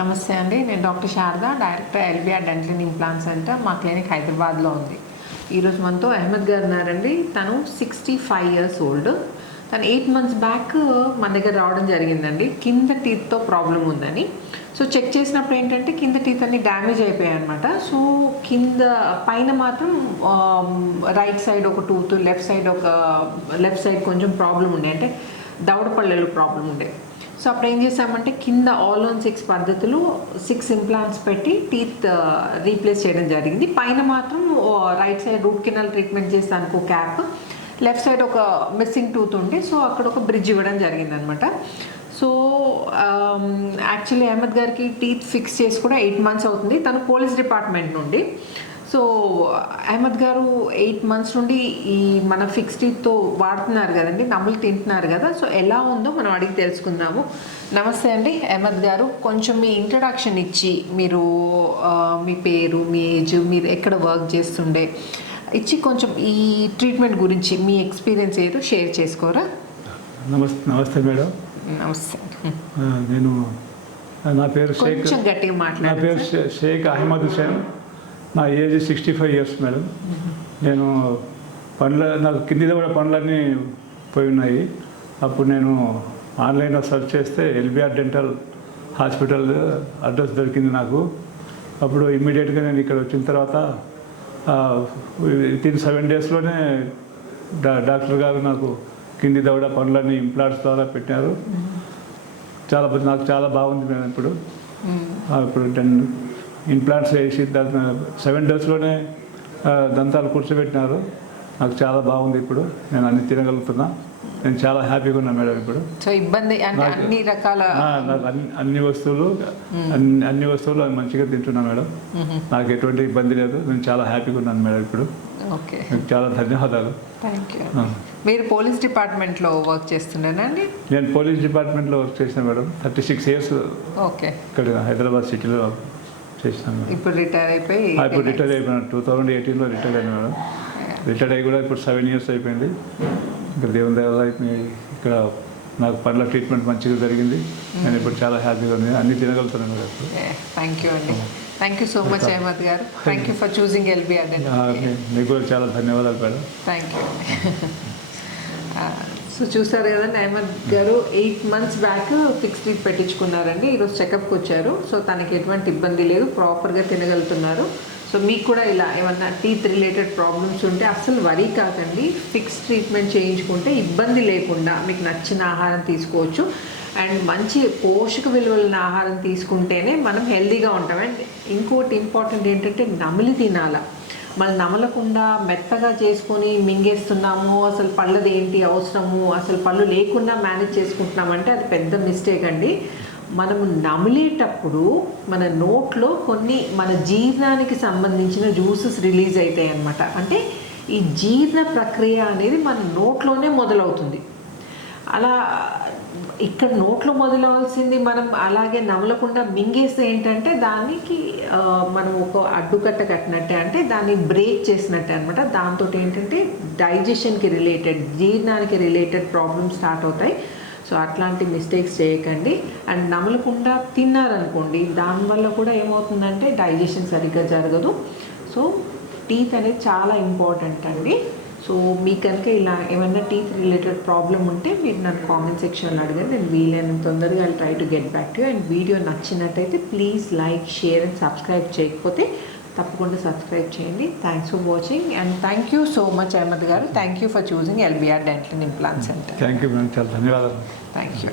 నమస్తే అండి, నేను doctor Sharada, director LBR dental implant centre. మా క్లినిక్ హైదరాబాద్లో ఉంది. ఈరోజు మనతో అహ్మద్ గారు ఉన్నారండి. తను 65 years ఓల్డ్. తను 8 months బ్యాక్ మన దగ్గర రావడం జరిగిందండి. కింద టీత్తో ప్రాబ్లం ఉందని. సో చెక్ చేసినప్పుడు ఏంటంటే కింద టీత్ అన్ని డ్యామేజ్ అయిపోయాయి అనమాట. సో కింద పైన మాత్రం రైట్ సైడ్ ఒక టూత్, లెఫ్ట్ సైడ్ కొంచెం ప్రాబ్లం ఉండే, అంటే దవడ పళ్ళలో ప్రాబ్లం ఉండే. సో అప్పుడు ఏం చేసామంటే కింద ఆల్ ఆన్ 6 పద్ధతులు 6 ఇంప్లాంట్స్ పెట్టి టీత్ రీప్లేస్ చేయడం జరిగింది. పైన మాత్రం right side root canal treatment చేస్తానికి ఒక క్యాప్, లెఫ్ట్ సైడ్ ఒక మిస్సింగ్ టూత్ ఉంటే సో అక్కడ ఒక బ్రిడ్జ్ ఇవ్వడం జరిగిందనమాట. సో యాక్చువల్లీ అహ్మద్ గారికి టీత్ ఫిక్స్ చేసి కూడా 8 months అవుతుంది. తను పోలీస్ డిపార్ట్మెంట్ నుండి. సో అహ్మద్ గారు 8 months నుండి ఈ మన ఫిక్స్ టీత్తో వాడుతున్నారు కదండి, నమ్ములు తింటున్నారు కదా. సో ఎలా ఉందో మనం అడిగి తెలుసుకుందాము. నమస్తే అండి అహ్మద్ గారు, కొంచెం మీ ఇంట్రడక్షన్ ఇచ్చి మీరు మీ పేరు, మీ ఏజ్, మీరు ఎక్కడ వర్క్ చేస్తుండే ఇచ్చి కొంచెం ఈ ట్రీట్మెంట్ గురించి మీ ఎక్స్పీరియన్స్ ఏదో షేర్ చేసుకోరా. నమస్తే మేడం. నమస్తే. నా పేరు కొంచెం గట్టిగా మాట్లాడారు. నా పేరు షేక్ అహ్మద్ హుసేన్. నా ఏజ్ 65 years మేడం. నేను నాకు కింది కూడా పనులన్నీ పోయి ఉన్నాయి. అప్పుడు నేను ఆన్లైన్లో సెర్చ్ చేస్తే ఎల్బిఆర్ డెంటల్ హాస్పిటల్ అడ్రస్ దొరికింది నాకు. అప్పుడు ఇమ్మీడియట్గా నేను ఇక్కడ వచ్చిన తర్వాత వితిన్ 7 daysలోనే డాక్టర్ గారు నాకు కింది దవడ పనులన్నీ ఇంప్లాంట్స్ ద్వారా పెట్టారు. నాకు చాలా బాగుంది మేడం. ఇప్పుడు 10 ఇంప్లాంట్స్ వేసి 7 daysలోనే దంతాలు కూర్చోబెట్టినారు. నాకు చాలా బాగుంది. ఇప్పుడు నేను అన్ని తినగలుగుతున్నా. నేను చాలా హ్యాపీగా ఉన్నా మేడం. ఇప్పుడు సో ఇబ్బంది అంటే అన్ని రకాల నాకు అన్ని వస్తువులు మంచిగా తింటున్నా మేడం. నాకు ఎటువంటి ఇబ్బంది లేదు. నేను చాలా హ్యాపీగా ఉన్నాను మేడం. ఇప్పుడు ఓకే, చాలా ధన్యవాదాలు. Thank you. మీరు పోలీస్ డిపార్ట్మెంట్లో వర్క్ చేస్తున్నారా అండి? నేను పోలీస్ డిపార్ట్మెంట్లో వర్క్ చేసిన మేడం. 36 years ఓకే, ఇక్కడ హైదరాబాద్ సిటీలో చేసినాను. ఇప్పుడు రిటైర్ అయిపోయి 2018లో రిటైర్ అయినా మేడం. రిటైర్ అయ్యి కూడా ఇప్పుడు 7 years అయిపోయింది. ఇక్కడ దేవుని దయ వల్ల ఇక్కడ నాకు పనుల ట్రీట్మెంట్ మంచిగా జరిగింది. నేను ఇప్పుడు చాలా హ్యాపీగా ఉంది. అన్ని తినగలుగుతున్నాను మేడం. థ్యాంక్ యూ అండి. Thank you so much Ahmed గారు. Thank you for choosing LBR dental. మీకు కూడా చాలా ధన్యవాదాలు మేడం. Thank you. సో చూసారు కదండి, అహ్మద్ గారు 8 months బ్యాక్ ఫిక్స్ టీత్ పెట్టించుకున్నారండి. ఈరోజు చెకప్కి వచ్చారు. సో తనకి ఎటువంటి ఇబ్బంది లేదు, ప్రాపర్గా తినగలుగుతున్నారు. సో మీకు కూడా ఇలా ఏమన్నా టీత్ రిలేటెడ్ ప్రాబ్లమ్స్ ఉంటే అస్సలు వరీ కాకండి. ఫిక్స్ ట్రీట్మెంట్ చేయించుకుంటే ఇబ్బంది లేకుండా మీకు నచ్చిన ఆహారం తీసుకోవచ్చు. అండ్ మంచి పోషక విలువల ఆహారం తీసుకుంటేనే మనం హెల్తీగా ఉంటాం. అండ్ ఇంకోటి ఇంపార్టెంట్ ఏంటంటే నమిలి తినాల. మళ్ళీ నమలకుండా మెత్తగా చేసుకొని మింగేస్తున్నాము, అసలు పళ్ళది ఏంటి అవసరము, అసలు పళ్ళు లేకుండా మేనేజ్ చేసుకుంటున్నామంటే అది పెద్ద మిస్టేక్ అండి. మనము నమిలేటప్పుడు మన నోట్లో కొన్ని మన జీర్ణానికి సంబంధించిన జ్యూసెస్ రిలీజ్ అవుతాయి అన్నమాట. అంటే ఈ జీర్ణ ప్రక్రియ అనేది మన నోట్లోనే మొదలవుతుంది. అలా ఇక్కడ నోట్లో మొదలవలసింది మనం అలాగే నమలకుండా మింగేస్తే ఏంటంటే దానికి మనం ఒక అడ్డుకట్ట కట్టినట్టే, అంటే దాన్ని బ్రేక్ చేసినట్టే అనమాట. దాంతో ఏంటంటే డైజెషన్కి రిలేటెడ్, జీర్ణానికి రిలేటెడ్ ప్రాబ్లమ్స్ స్టార్ట్ అవుతాయి. సో అట్లాంటి మిస్టేక్స్ చేయకండి. అండ్ నమలకుండా తిన్నారనుకోండి, దానివల్ల కూడా ఏమవుతుందంటే డైజెషన్ సరిగ్గా జరగదు. సో టీత్ అనేది చాలా ఇంపార్టెంట్ అండి. సో మీకు కనుక ఇలా ఏమైనా టీత్ రిలేటెడ్ ప్రాబ్లం ఉంటే మీరు నన్ను కామెంట్ సెక్షన్లో అడగండి. నేను వీలైనంత తొందరగా I try to get back to you. And video నచ్చినట్టయితే please like, share and subscribe చేయకపోతే తప్పకుండా సబ్స్క్రైబ్ చేయండి. Thanks for watching and thank you so much Ahmed గారు. Thank you for choosing LBR dental implant centre. Thank you madam, చాలా ధన్యవాదాలు. Thank you.